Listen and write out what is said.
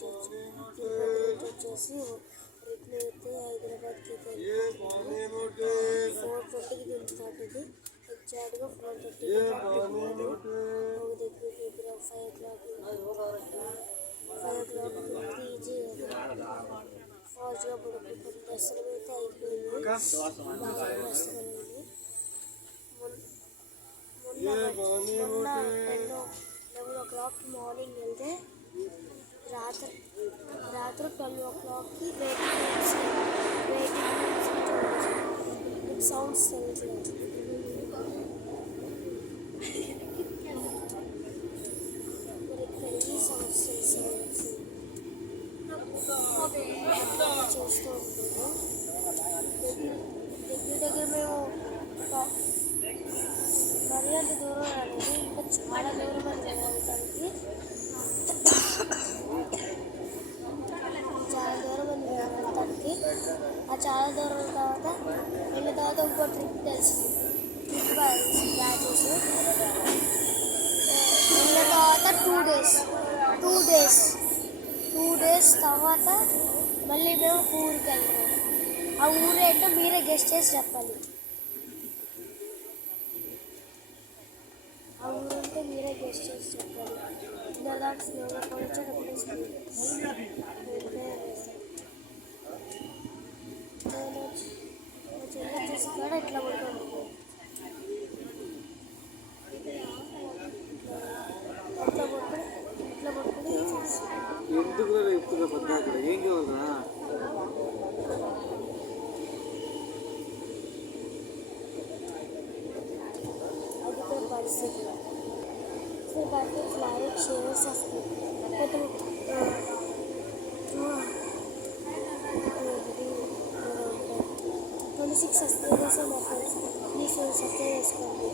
Church Tirupati నుంచి వచ్చేసి return అయితే హైదరాబాద్కి అయితే వెళ్ళిపోతున్నాను. 4:20కి దించుతుంది. ఎగ్జాక్ట్గా 4:30కి పట్టుకున్నాను. ఒక దగ్గర 5 o'clock పీజీ ఫాస్ట్గా పడుకుంటుంది. దర్శనం అయితే అయిపోయింది. బాగా దర్శనం అయింది. మొన్న 11 o'clock మార్నింగ్ వెళ్తే రాత్రి 12 o'clockకి వెయిటింగ్ సౌండ్స్ తెలుసు. మరి ఇక్కడికి సౌండ్స్ చేస్తూ ఉంటాము. దగ్గర మేము మరీ అంత దూరం రాలేదు. ఇంకా చాలా దూరం అని వెళ్ళడానికి ఆ చాలా దూరం తర్వాత వెళ్ళిన తర్వాత ఇంకో ట్రిప్ తెలిసింది. ట్రిప్ ప్లాన్ చేసి వెళ్ళిన తర్వాత 2 days తర్వాత మళ్ళీ మేము ఊరికి వెళ్తాం. ఆ ఊరు ఏంటో మీరే గెస్ట్ చేసి చెప్పాలి. ఆ ఊరు అంటే మీరే గెస్ట్ చేసి చెప్పాలి. దాదాపు స్లోగా వచ్చేటప్పుడు చేసి కూడా ఇట్లా పడుకోండి. ఇట్లా పడుకుని ఎందుకు చెప్తున్నా పెద్ద అక్కడ ఏం కావాలా అది కూడా పరిస్థితి. ఫ్లైట్ షేర్స్ వస్తాయి. 26 వస్తాయి. ప్లీజ్ సబ్స్క్రైబ్ చేసుకోండి.